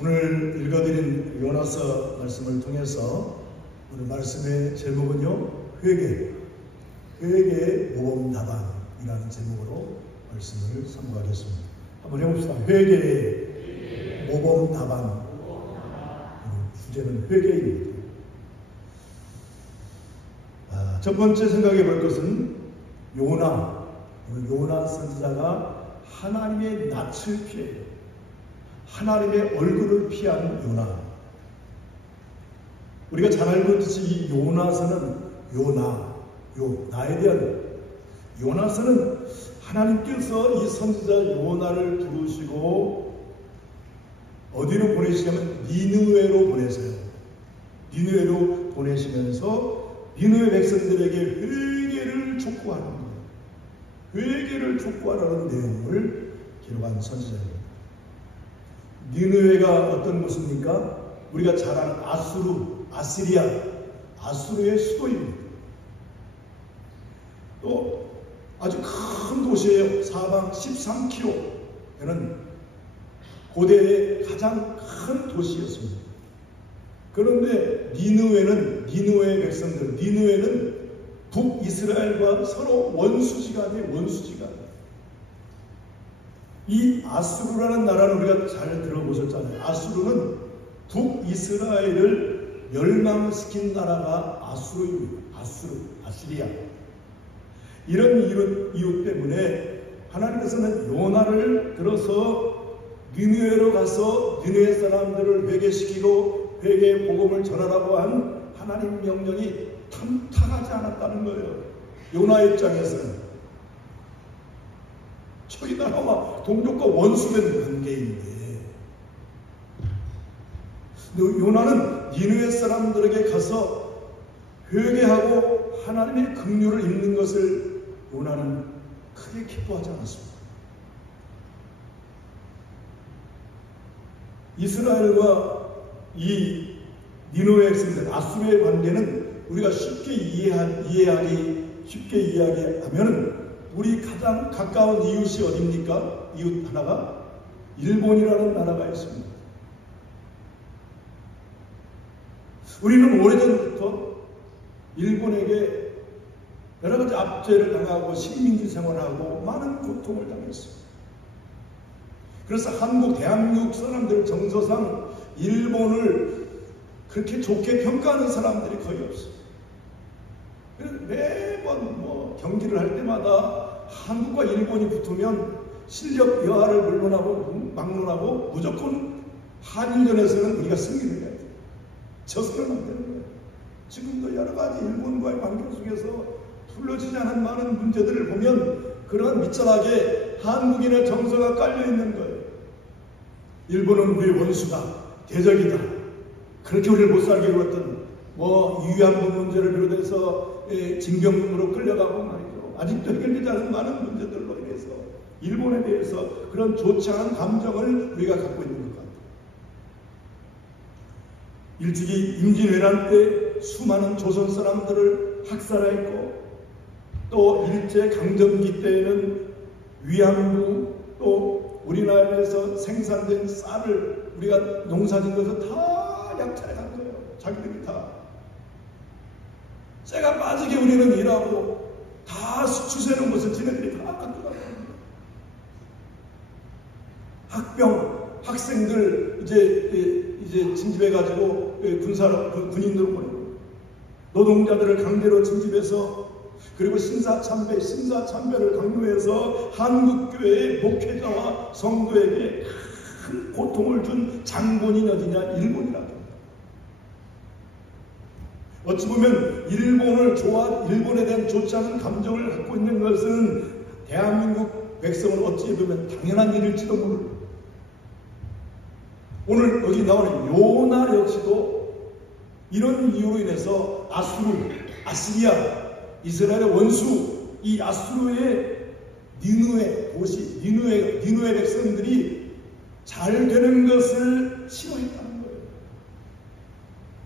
오늘 읽어드린 요나서 말씀을 통해서 오늘 말씀의 제목은요, 회개의 모범답안이라는 제목으로 말씀을 선고하겠습니다. 한번 해봅시다. 회개의 모범답안. 주제는 회개입니다. 첫 번째 생각해 볼 것은 요나. 오늘 요나 선지자가 하나님의 낯을 피해요. 하나님의 얼굴을 피한 요나. 우리가 잘 알고 있듯이 이 요나서는 나에 대한 요나서는 하나님께서 이 선지자 요나를 부르시고 어디로 보내시냐면 니느웨로 보내세요. 니느웨로 보내시면서 니느웨 백성들에게 회개를 촉구하는 거예요. 회개를 촉구하라는 내용을 기록한 선지자입니다. 니느웨가 어떤 곳입니까? 우리가 잘 아는 아수르의 수도입니다. 또 아주 큰 도시예요. 사방 13km는 고대의 가장 큰 도시였습니다. 그런데 니느웨의 백성들, 니느웨는 북이스라엘과 서로 원수지간이에요. 이 아수르라는 나라는 우리가 잘 들어보셨잖아요. 아수르는 북이스라엘을 멸망시킨 나라가 아수르입니다. 아시리아. 이런 이유 때문에 하나님께서는 요나를 들어서 니느웨로 가서 니느웨 사람들을 회개시키고 회개의 복음을 전하라고 한 하나님 명령이 탐탁하지 않았다는 거예요. 요나의 입장에서는 저희 나라와 동족과 원수된 관계인데, 요나는 니느웨 사람들에게 가서 회개하고 하나님의 긍휼을 입는 것을 요나는 크게 기뻐하지 않았습니다. 이스라엘과 이 니느웨 백성들, 아수르의 관계는 우리가 쉽게 이야기하면 우리 가장 가까운 이웃이 어디입니까? 이웃 하나가 일본이라는 나라가 있습니다. 우리는 오래전부터 일본에게 여러 가지 압제를 당하고 식민지 생활하고 많은 고통을 당했습니다. 그래서 대한민국 사람들 정서상 일본을 그렇게 좋게 평가하는 사람들이 거의 없어요. 매번 경기를 할 때마다 한국과 일본이 붙으면 실력 여하를 막론하고 무조건 한일전에서는 우리가 승리를 해야 돼요. 져서는 안 되는 거예요. 지금도 여러 가지 일본과의 관계 속에서 풀려지지 않은 많은 문제들을 보면 그런 밑자락에 한국인의 정서가 깔려 있는 거예요. 일본은 우리의 원수다, 대적이다. 그렇게 우리를 못 살게 굴었던 위안부 문제를 비롯해서 징병으로 끌려가고 말이죠. 아직도 해결되지 않은 많은 문제들로 인해서 일본에 대해서 그런 좋지 않은 감정을 우리가 갖고 있는 것 같아요. 일찍이 임진왜란 때 수많은 조선 사람들을 학살했고, 또 일제강점기 때에는 위안부, 또 우리나라에서 생산된 쌀을 우리가 농사짓면서 다 약탈해 간 거예요. 자기들이 다. 쇠가 빠지게 우리는 일하고 다 수출세는 것을 지네들이 다 가져가는 거예요. 학생들 이제 진집해가지고 군인으로 보내고, 노동자들을 강제로 진집해서, 그리고 신사참배를 강요해서 한국교회의 목회자와 성도에게 큰 고통을 준 장본인이 어디냐? 일본이라고. 어찌 보면 일본에 대한 좋지 않은 감정을 갖고 있는 것은 대한민국 백성은 어찌 보면 당연한 일일지도 모릅니다. 오늘 여기 나오는 요나 역시도 이런 이유로 인해서 아시리아, 이스라엘의 원수, 이 아수르의 니느웨 백성들이 잘 되는 것을 싫어했다는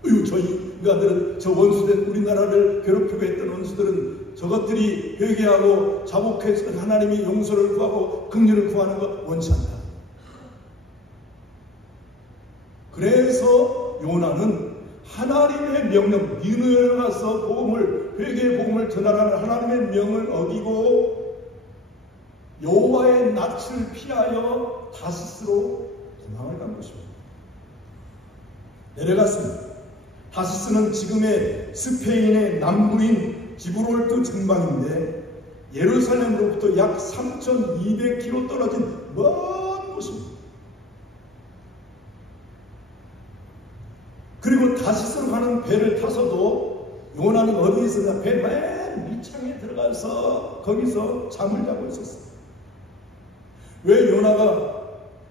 거예요. 저희 인간들은, 저 원수된 우리나라를 괴롭히고 했던 원수들은 저것들이 회개하고 자복해서 하나님이 용서를 구하고 긍휼을 구하는 것 원치 않다. 그래서 요나는 하나님의 명령, 니느웨에 가서 회개의 복음을 전하라는 하나님의 명을 어기고 여호와의 낯을 피하여 다시스로 도망을 간 것입니다. 내려갔습니다. 다시스는 지금의 스페인의 남부인 지브롤트 전방인데 예루살렘으로부터 약 3,200km 떨어진 먼 곳입니다. 그리고 다시스로 가는 배를 타서도 요나는 어디에 있었냐? 배 맨 밑창에 들어가서 거기서 잠을 자고 있었어요. 왜 요나가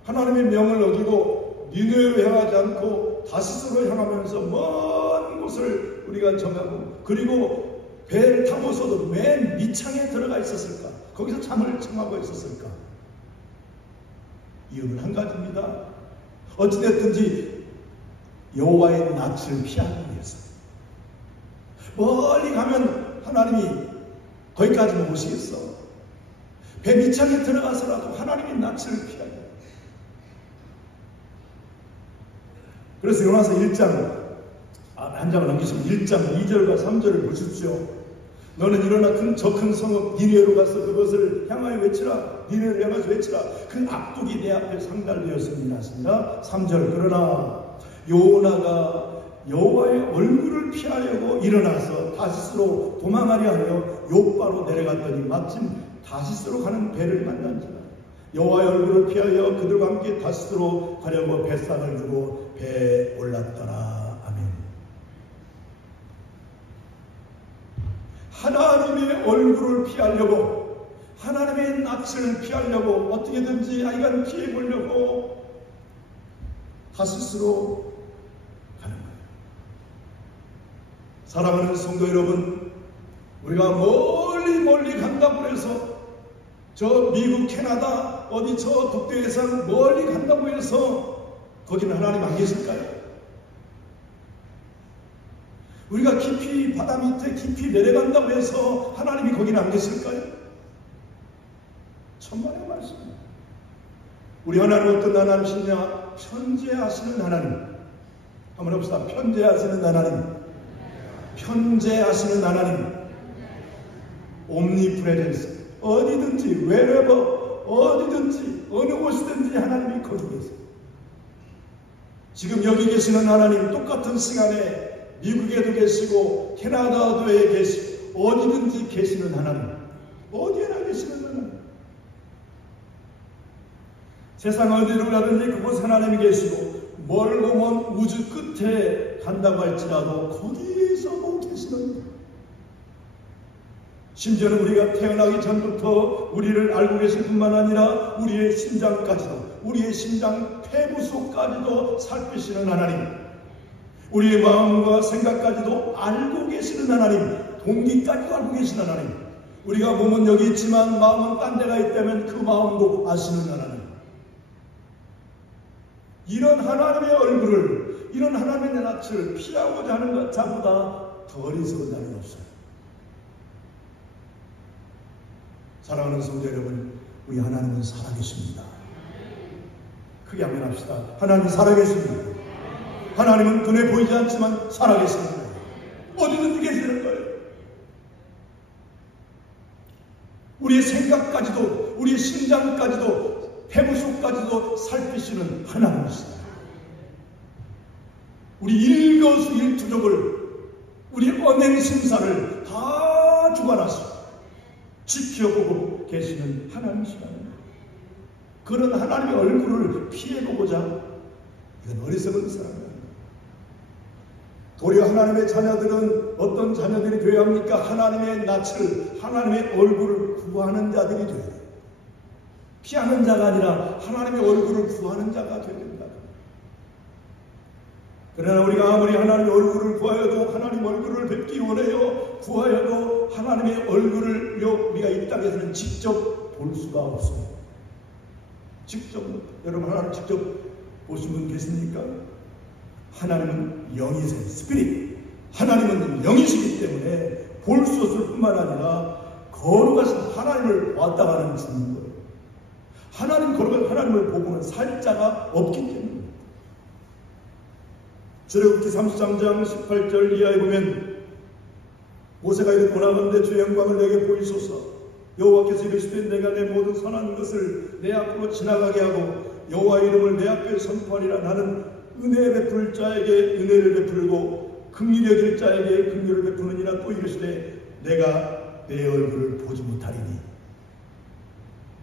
하나님의 명을 어기고 니느웨로 향하지 않고 다시스로 향하면서 먼 곳을 우리가 정하고 그리고 배를 타고서도 맨 밑창에 들어가 있었을까? 거기서 잠을 청하고 있었을까? 이유는 한 가지입니다. 어찌됐든지 여호와의 낯을 피하기 위해서 멀리 가면 하나님이 거기까지 못 오시겠어. 배 밑창에 들어가서라도 하나님의 낯을 피하기. 그래서 요나서 1장 한 장을 넘기시면 1장 2절과 3절을 보십시오. 너는 일어나 저 큰 성읍 니느웨로 가서 그것을 향하여 외치라. 니느웨를 향해서 외치라. 그 악독이 내 앞에 상달되었음이라 하십니다. 3절 그러나 요나가 여호와의 얼굴을 피하려고 일어나서 다시스로 도망하려 하여 욥바로 내려갔더니 마침 다시스로 가는 배를 만난지라. 여호와의 얼굴을 피하여 그들과 함께 다시스로 가려고 뱃삭을 두고 배에 올랐더라. 아멘. 하나님의 얼굴을 피하려고, 하나님의 낯을 피하려고 어떻게든지 하여간 피해보려고 다시스로 가는 거예요. 사랑하는 성도 여러분, 우리가 멀리 간다고 해서 저 미국, 캐나다, 어디 저 북대해상 멀리 간다고 해서 거기는 하나님 안 계실까요? 우리가 깊이 바다 밑에 깊이 내려간다고 해서 하나님이 거기는 안 계실까요? 천만의 말씀입니다. 우리 하나님 어떤 하나님이시냐? 편재하시는 하나님. 한번 해봅시다. 편재하시는 하나님. 편재하시는 하나님. 옴니프레젠스. 어디든지 wherever, 어디든지 어느 곳이든지 하나님이 거기 계세요. 지금 여기 계시는 하나님 똑같은 시간에 미국에도 계시고 캐나다도에 계시고 어디든지 계시는 하나님, 어디에나 계시는 하나님. 세상 어디로 가든지 그곳 하나님이 계시고 멀고 먼 우주 끝에 간다고 할지라도 거기에서 못 계시는, 심지어는 우리가 태어나기 전부터 우리를 알고 계실 뿐만 아니라 우리의 심장까지도, 우리의 심장 폐부 속까지도 살피시는 하나님, 우리의 마음과 생각까지도 알고 계시는 하나님, 동기까지도 알고 계시는 하나님, 우리가 몸은 여기 있지만 마음은 딴 데가 있다면 그 마음도 아시는 하나님. 이런 하나님의 얼굴을, 이런 하나님의 낯을 피하고자 하는 것 자보다 더 어리석은 자는 없어요. 사랑하는 성도 여러분, 우리 하나님은 살아계십니다. 크게 아멘합시다. 하나님은 살아계십니다. 하나님은 눈에 보이지 않지만 살아계십니다. 어디든지 계시는 거예요. 우리의 생각까지도, 우리의 심장까지도, 폐부속까지도 살피시는 하나님이십니다. 우리 일거수일투족을, 우리 언행심사를 다 주관하시고 지켜보고 계시는 하나님이시다. 그런 하나님의 얼굴을 피해보고자 이건 어리석은 사람입니다. 도리어 하나님의 자녀들은 어떤 자녀들이 되어야 합니까? 하나님의 낯을, 하나님의 얼굴을 구하는 자들이 되어야 돼요. 피하는 자가 아니라 하나님의 얼굴을 구하는 자가 되어야 된다. 그러나 우리가 아무리 하나님의 얼굴을 구하여도, 하나님 얼굴을 뵙기 원해요 구하여도 하나님의 얼굴을 우리가 이 땅에서는 직접 볼 수가 없습니다. 직접, 여러분 하나님 직접 보신 분 계십니까? 하나님은 영이세요. 스피릿. 하나님은 영이시기 때문에 볼 수 없을 뿐만 아니라 거룩하신 하나님을 왔다 가는 증거. 하나님 거룩한 하나님을 보고는 살 자가 없기 때문입니다. 출애굽기 33장 18절 이하에 보면 모세가 이르되 원하건대 주의 영광을 내게 보이소서. 여호와께서 이르시되 내가 내 모든 선한 것을 내 앞으로 지나가게 하고 여호와의 이름을 내 앞에 선포하리라. 나는 은혜 베풀 자에게 은혜를 베풀고 긍휼히 여길 자에게 긍휼을 베푸느니라. 또 이르시되 내가 내 얼굴을 보지 못하리니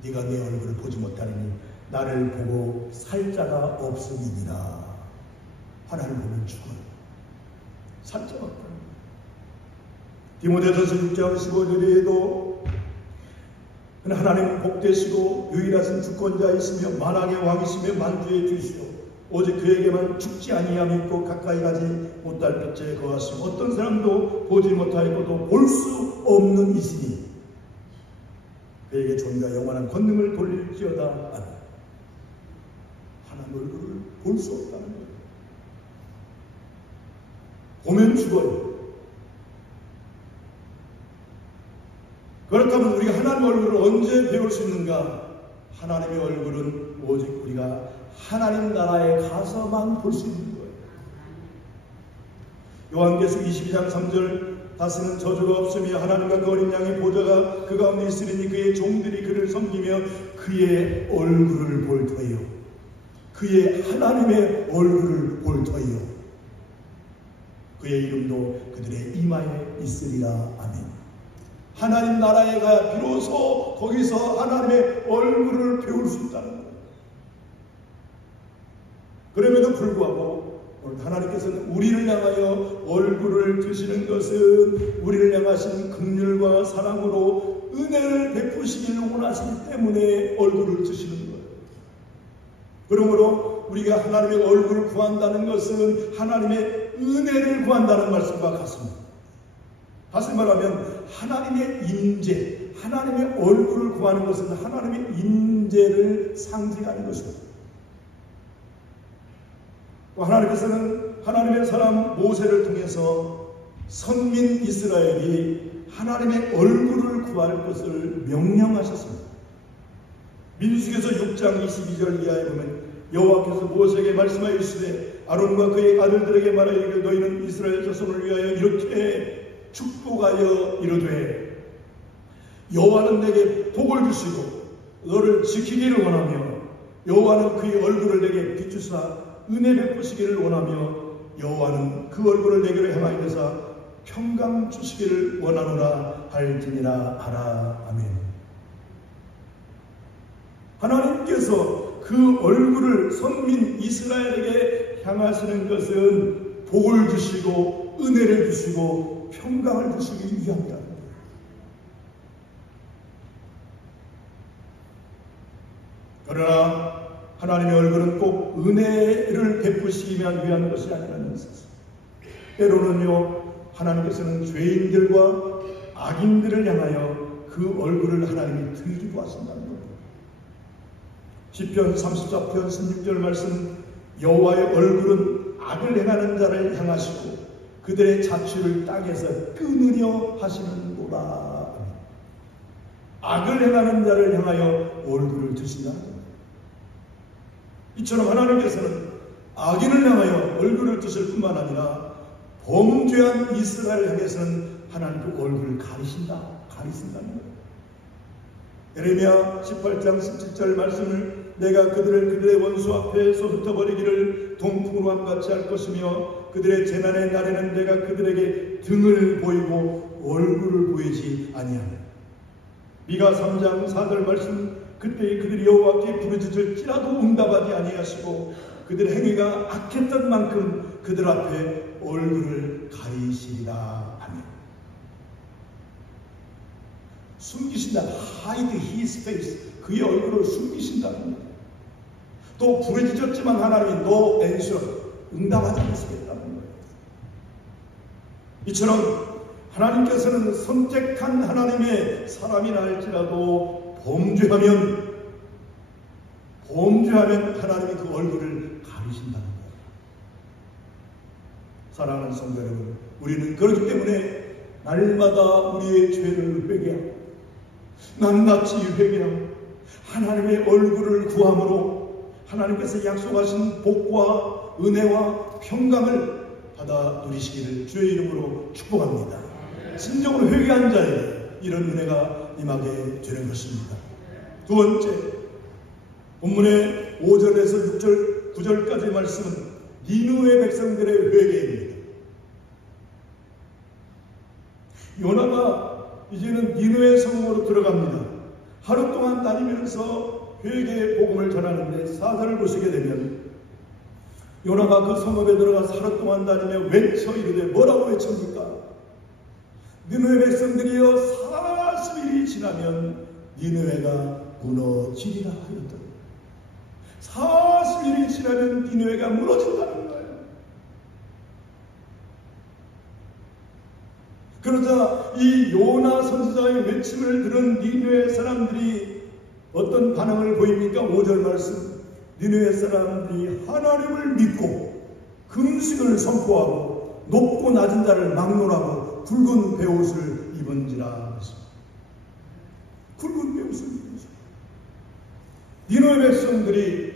네가 내 얼굴을 보지 못하리니 나를 보고 살 자가 없음이니라. 하나님 보면 죽어요. 살 자가 없다는 거예요. 디모데전서 6장 15절에도 하나님은 복되시고 유일하신 주권자이시며 만왕의 왕이시며 만주의 주시오. 오직 그에게만 죽지 아니함이 있고 가까이 가지 못할 빛에 거하시오. 어떤 사람도 보지 못하였고도 볼 수 없는 이시니 그에게 존귀와 영원한 권능을 돌릴지어다. 하나님 얼굴을 볼 수 없다는 거예요. 보면 죽어요. 그렇다면 우리가 하나님의 얼굴을 언제 배울 수 있는가? 하나님의 얼굴은 오직 우리가 하나님 나라에 가서만 볼 수 있는 거예요. 요한계시록 22장 3절 다시는 저주가 없으며 하나님과 그 어린 양의 보좌가 그 가운데 있으리니 그의 종들이 그를 섬기며 그의 얼굴을 볼 터이요. 그의 하나님의 얼굴을 볼 터이요. 그의 이름도 그들의 이마에 있으리라. 아멘. 하나님 나라에 가야 비로소 거기서 하나님의 얼굴을 배울 수 있다는 거예요. 그럼에도 불구하고 오늘 하나님께서는 우리를 향하여 얼굴을 드시는 것은 우리를 향하신 긍휼과 사랑으로 은혜를 베푸시기를 원하시기 때문에 얼굴을 드시는 거예요. 그러므로 우리가 하나님의 얼굴을 구한다는 것은 하나님의 은혜를 구한다는 말씀과 같습니다. 다시 말하면 하나님의 임재, 하나님의 얼굴을 구하는 것은 하나님의 임재를 상징하는 것입니다. 또 하나님께서는 하나님의 사람 모세를 통해서 선민 이스라엘이 하나님의 얼굴을 구할 것을 명령하셨습니다. 민수기서 6장 22절 이하에 보면 여호와께서 모세에게 말씀하여 이르시되 아론과 그의 아들들에게 말하기를 너희는 이스라엘 자손을 위하여 이렇게 축복하여 이르되 여호와는 내게 복을 주시고 너를 지키기를 원하며 여호와는 그의 얼굴을 내게 비추사 은혜 베푸시기를 원하며 여호와는 그 얼굴을 내게로 향하여서 평강 주시기를 원하노라 할지니라 하라. 아멘. 하나님께서 그 얼굴을 선민 이스라엘에게 향하시는 것은 복을 주시고 은혜를 주시고 평강을 주시기 위함이다. 그러나 하나님의 얼굴은 꼭 은혜를 베푸시기 위한 것이 아니라는 것이죠. 때로는요 하나님께서는 죄인들과 악인들을 향하여 그 얼굴을 하나님이 들기도 하신다는 겁니다. 시편 34편 16절 말씀 여호와의 얼굴은 악을 행하는 자를 향하시고 그들의 자취를 땅에서 끊으려 하시는도다. 악을 행하는 자를 향하여 얼굴을 드신다는 겁니다. 이처럼 하나님께서는 악인을 향하여 얼굴을 드실 뿐만 아니라 범죄한 이스라엘을 향해서는 하나님 그 얼굴을 가리신다는 거예요. 예레미야 18장 17절 말씀을 내가 그들의 원수 앞에서 흩어버리기를 동풍으로 함같이 할 것이며 그들의 재난의 날에는 내가 그들에게 등을 보이고 얼굴을 보이지 아니하며 미가 3장 4절 말씀 그때 그들이 여호와께 부르짖을지라도 응답하지 아니하시고 그들의 행위가 악했던 만큼 그들 앞에 얼굴을 가리시리라. 아멘. 숨기신다. Hide his face. 그의 얼굴을 숨기신다는 겁니다. 또 부르짖었지만 하나님이 no answer. 응답하지 않으시겠다는 거예요. 이처럼 하나님께서는 선택한 하나님의 사람이라 할지라도 범죄하면 하나님이 그 얼굴을 가리신다는 거예요. 사랑하는 성도 여러분, 우리는 그렇기 때문에 날마다 우리의 죄를 회개하고 낱낱이 회개하고 하나님의 얼굴을 구함으로 하나님께서 약속하신 복과 은혜와 평강을 받아 누리시기를 주의 이름으로 축복합니다. 진정으로 회개한 자에게 이런 은혜가 임하게 되는 것입니다. 두 번째, 본문의 5절에서 6절, 9절까지의 말씀은 니느웨 백성들의 회개입니다. 요나가 이제는 니느웨 성으로 들어갑니다. 하루 동안 다니면서 회개의 복음을 전하는데 4절을 보시게 되면 요나가 그 성읍에 들어가서 하루 동안 다니며 외쳐 이르되 뭐라고 외칩니까? 니느웨 백성들이여 40일이 지나면 니느웨가 무너지리라 하였다. 40일이 지나면 니느웨가 무너진다는 거예요. 그러자 이 요나 선지자의 외침을 들은 니느웨 사람들이 어떤 반응을 보입니까? 5절 말씀. 니느웨 사람들이 하나님을 믿고 금식을 선포하고 높고 낮은 자를 막론하고 굵은 베옷을 입은지라. 굵은 베옷을 입은지라. 니느웨 백성들이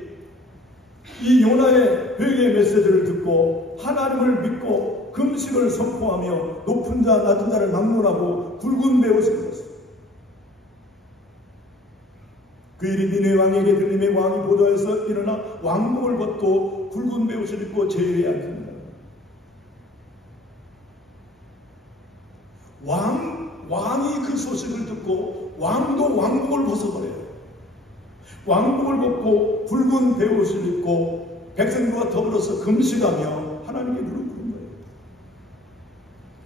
이 요나의 회개의 메시지를 듣고 하나님을 믿고 금식을 선포하며 높은 자 낮은 자를 막론하고 굵은 베옷을 입었습니다. 그 일이 니느웨 왕에게 들림에 왕이 보좌에서 일어나 왕복을 벗고 굵은 베옷을 입고 제일에 앉습니다. 왕이 그 소식을 듣고 왕도 왕복을 벗어버려요. 왕복을 벗고 굵은 베옷을 입고 백성들과 더불어서 금식하며 하나님께 무릎 꿇은 거예요.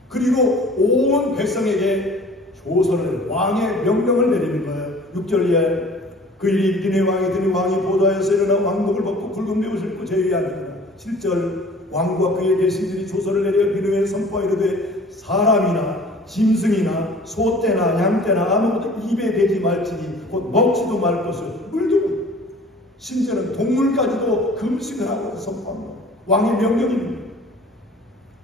그리고 온 백성에게 조서를, 왕의 명령을 내리는 거예요. 6절 이하에 그 일이 니느웨 왕이 들이 왕이 보좌에서 일어나 왕복을 벗고 굵은 베옷을 입고 제위에 앉는다. 7절 왕과 그의 대신들이 조서를 내려 니느웨에 선포하이르되 사람이나 짐승이나 소떼나 양떼나 아무것도 입에 대지 말지니 곧 먹지도 말 것을 물도 심지어는 동물까지도 금식을 하고 선포합니다. 왕의 명령입니다.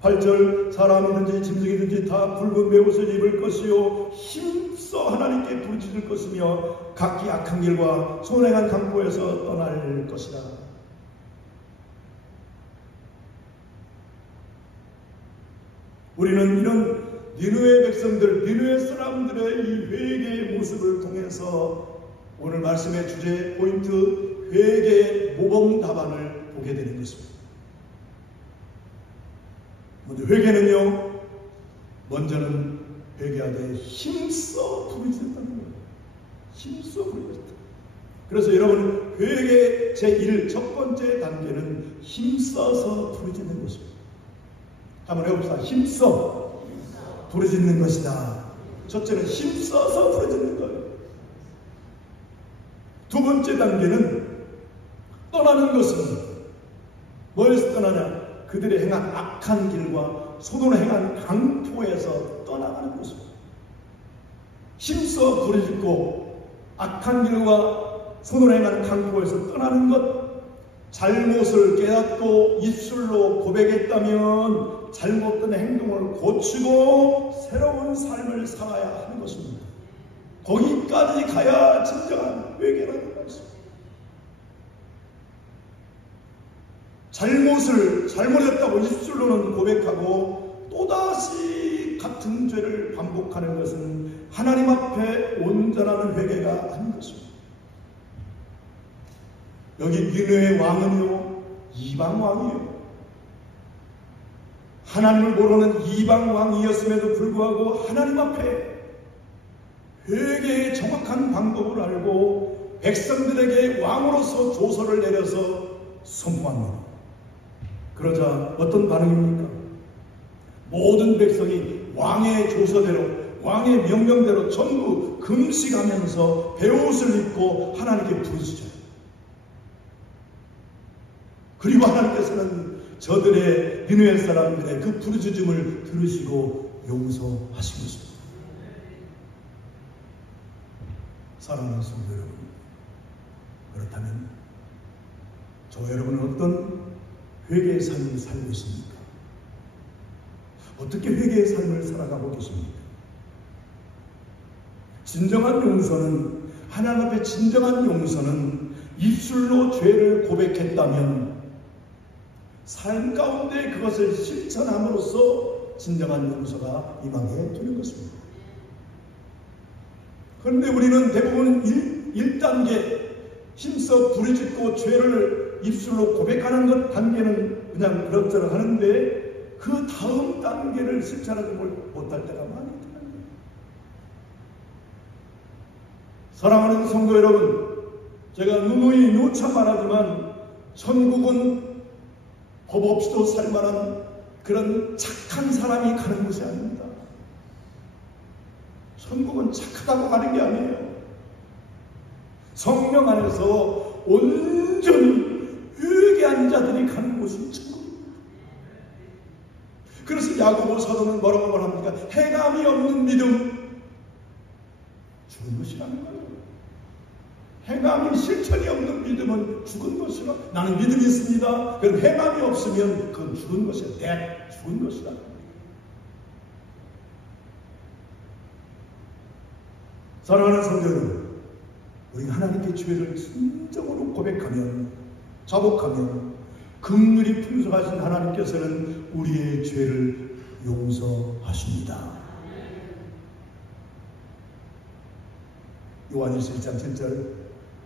8절 사람이든지 짐승이든지 다 붉은 베옷을 입을 것이요 힘써 하나님께 부르짖을 것이며 각기 악한 길과 손해한 강포에서 떠날 것이다. 우리는 이런 니느웨 백성들, 니느웨 사람들의 이 회개의 모습을 통해서 오늘 말씀의 주제 포인트 회개의 모범 답안을 보게 되는 것입니다. 먼저 회개는요, 먼저는 회개하되 힘써 부르짖었다는 거예요. 힘써 부르짖었다. 그래서 여러분 회개 제1 첫 번째 단계는 힘써서 부르짖는 것입니다. 한번 해봅시다. 힘써 부르짖는 것이다. 첫째는 힘써서 부르짖는 거예요. 두 번째 단계는 떠나는 것입니다. 뭐에서 떠나냐? 그들이 행한 악한 길과 손으로 행한 강포에서 떠나가는 것입니다. 힘써 부르짖고 악한 길과 손으로 행한 강포에서 떠나는 것, 잘못을 깨닫고 입술로 고백했다면 잘못된 행동을 고치고 새로운 삶을 살아야 하는 것입니다. 거기까지 가야 진정한 회개라는 것입니다. 잘못했다고 입술로는 고백하고 또다시 같은 죄를 반복하는 것은 하나님 앞에 온전한 회개가 아닌 것입니다. 여기 니느웨 왕은요, 이방 왕이에요. 하나님을 모르는 이방 왕이었음에도 불구하고 하나님 앞에 회개의 정확한 방법을 알고 백성들에게 왕으로서 조서를 내려서 선포합니다. 그러자 어떤 반응입니까? 모든 백성이 왕의 조서대로, 왕의 명령대로 전부 금식하면서 베옷을 입고 하나님께 부르짖어요. 그리고 하나님께서는 저들의 니느웨 사람들의 그 부르짖음을 들으시고 용서하신 것입니다. 사랑하는 성도 여러분, 그렇다면 저 여러분은 어떤 회개의 삶을 살고 있습니까? 어떻게 회개의 삶을 살아가고 계십니까? 진정한 용서는, 하나님 앞에 진정한 용서는 입술로 죄를 고백했다면 삶 가운데 그것을 실천함으로써 진정한 용서가 임하게 되는 것입니다. 그런데 우리는 대부분 1단계 힘써 부르짖고 죄를 입술로 고백하는 것 단계는 그냥 그럭저럭 하는데 그 다음 단계를 실천하지 못할 때가 많이 있습니다. 사랑하는 성도 여러분, 제가 누누이 누차 말하지만 천국은 법 없이도 살만한 그런 착한 사람이 가는 곳이 아닙니다. 천국은 착하다고 가는 게 아니에요. 성령 안에서 온전히 회개한 자들이 가는 곳이 천국입니다. 그래서 야고보 사도는 뭐라고 말합니까? 행함이 없는 믿음, 죽은 것이라는 거예요. 행함이 실천이 없는 믿음은 죽은 것이라. 나는 믿음이 있습니다. 그럼 행함이 없으면 그건 죽은 것이야. 죽은 것이다. 사랑하는 성도 여러분, 우리가 하나님께 죄를 진정으로 고백하면, 자복하면 긍휼이 풍성하신 하나님께서는 우리의 죄를 용서하십니다. 요한일서 1장 7절,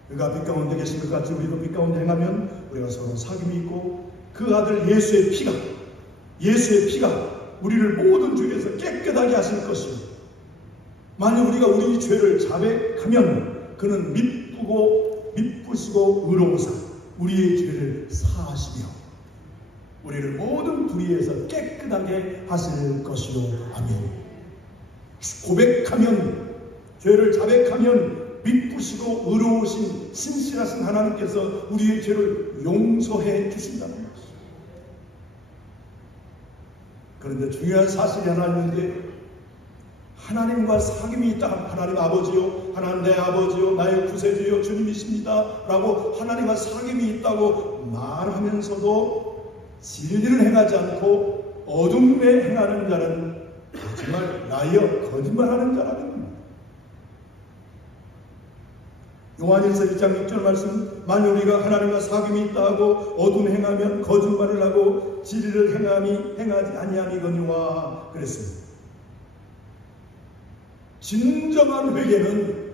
그가 빛 가운데 계신 것 같이 우리도 빛 가운데 행하면 우리가 서로 사귐이 있고 그 아들 예수의 피가 우리를 모든 죄에서 깨끗하게 하실 것이요, 만약 우리가 우리 죄를 자백하면 그는 미쁘시고 의로우사 우리의 죄를 사하시며 우리를 모든 불의에서 깨끗하게 하실 것이요. 아멘. 고백하면, 죄를 자백하면 미쁘시고 의로우신 신실하신 하나님께서 우리의 죄를 용서해 주신다는 것입니다. 그런데 중요한 사실이 하나 있는데, 하나님과 사귐이 있다. 하나님 아버지요, 하나님 내 아버지요, 나의 구세주요 주님이십니다 라고 하나님과 사귐이 있다고 말하면서도 진리를 행하지 않고 어둠에 행하는 자는 정말 라이어, 거짓말하는 자라는 겁니다. 요한일서 1장 6절 말씀, 만약 우리가 하나님과 사귐이 있다 하고 어둠에 행하면 거짓말을 하고 진리를 행하지 아니함이거니와 그랬습니다. 진정한 회개는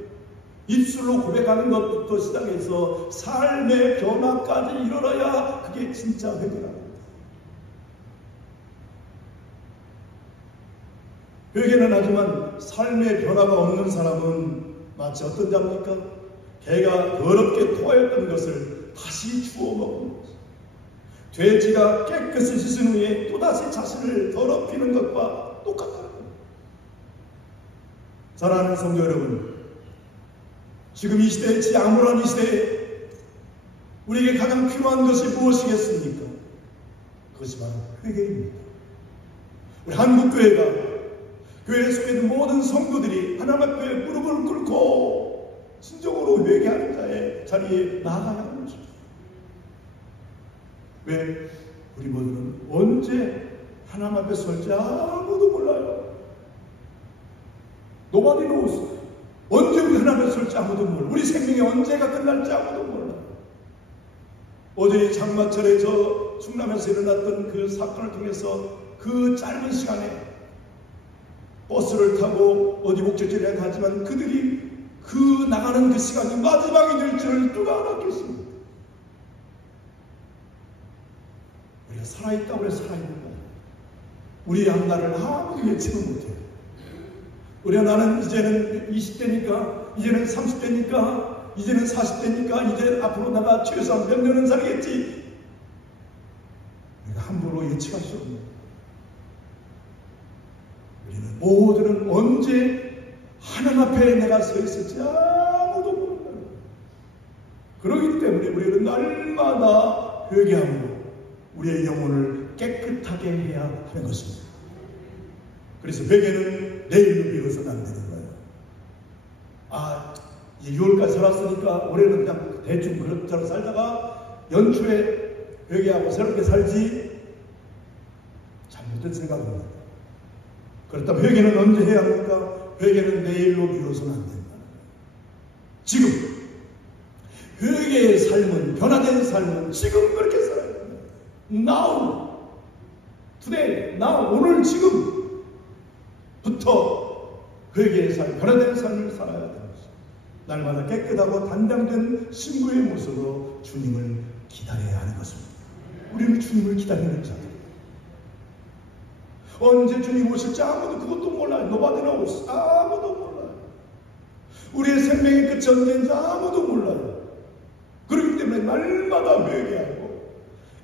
입술로 고백하는 것부터 시작해서 삶의 변화까지 이뤄야 그게 진짜 회개랍니다. 회개는 하지만 삶의 변화가 없는 사람은 마치 어떤 자입니까? 개가 더럽게 토하였던 것을 다시 주워 먹는 것. 돼지가 깨끗이 씻은 후에 또다시 자신을 더럽히는 것과 똑같다. 사랑하는 성도 여러분, 지금 이 시대에, 암울한 이 시대에 우리에게 가장 필요한 것이 무엇이겠습니까? 그것이 바로 회개입니다. 우리 한국교회가, 교회 속에 있는 모든 성도들이 하나님 앞에 무릎을 꿇고 진정으로 회개하는 자리에 나아가야 하는 것입니다. 왜? 우리 모두는 언제 하나님 앞에 설지 아무도 몰라요. Nobody knows. 언제 우리 하나님 앞에 설지 아무도 몰라. 우리 생명이 언제가 끝날지 아무도 몰라. 어제 장마철에 저 충남에서 일어났던 그 사건을 통해서 그 짧은 시간에 버스를 타고 어디 목적지에 가지만 그들이 그 나가는 그 시간이 마지막이 될 줄을 누가 알았겠습니까? 우리가 살아있다, 우리가 살아있는 거야. 우리의 앞날을 아무도 예측을 못해요. 우리가 나는 이제는 20대니까, 이제는 30대니까, 이제는 40대니까, 이제 앞으로 내가 최소한 몇 년은 살겠지. 우리가 함부로 예측할 수 없는. 우리는 모두는 언제 하나님 앞에 내가 서 있을지 아무도 모른다. 그렇기 때문에 우리는 날마다 회개함으로 우리의 영혼을 깨끗하게 해야 하는 것입니다. 그래서 회개는 내일로 미뤄서는 안 되는 거예요. 이제 6월까지 살았으니까 올해는 그냥 대충 그렇게 살다가 연초에 회개하고 새롭게 살지. 잘못된 생각입니다. 그렇다면 회개는 언제 해야 합니까? 회개는 내일로 미뤄서는 안 된다. 지금 회개의 삶은, 변화된 삶은 지금 그렇게 살아야 됩니다. now, today, now, 오늘 지금부터 회개의 삶, 변화된 삶을 살아야 되는 것입니다. 날마다 깨끗하고 단장된 신부의 모습으로 주님을 기다려야 하는 것입니다. 우리는 주님을 기다리는 자들. 언제 주님 오실지 아무도 그것도 몰라요. Nobody knows. 아무도 몰라요. 우리의 생명의 끝이 언제인지 아무도 몰라요. 그렇기 때문에 날마다 회개하고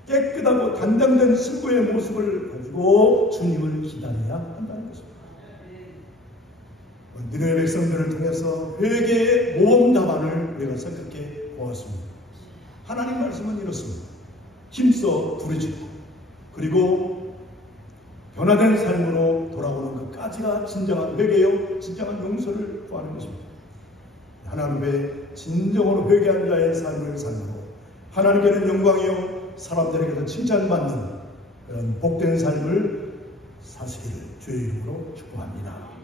깨끗하고 단장된 신부의 모습을 가지고 주님을 기다려야 한다는 것입니다. 니느웨 백성들을 통해서 회개의 모험 답안을 우리가 생각해 보았습니다. 하나님 말씀은 이렇습니다. 힘써 부르짖고 그리고 변화된 삶으로 돌아오는 것까지가 진정한 회개요, 진정한 용서를 구하는 것입니다. 하나님의 진정으로 회개한 자의 삶을 삶으로 하나님께는 영광이요 사람들에게서 칭찬받는 그런 복된 삶을 사시기를 주의 이름으로 축복합니다.